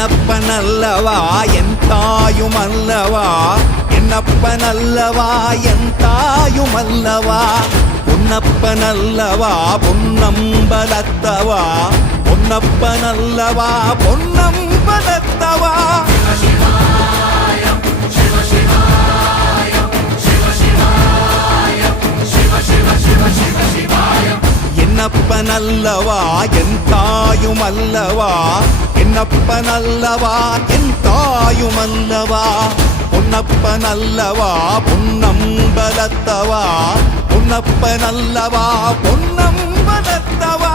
என்னப்பனல்லவா என் தாயுமல்லவா, என்னப்பனல்லவா என் தாயுமல்லவா, பொன்னப்பனல்லவா பொன்னம்பலத்தவா, பொன்னப்பனல்லவா பொன்னம்பலத்தவா. என்னப்பனல்லவா என் தாயுமல்லவா, என்னப்பனல்லவா என் தாயுமல்லவா, பொன்னப்பனல்லவா பொன்னம்பலத்தவா, பொன்னப்பனல்லவா பொன்னம்பலத்தவா.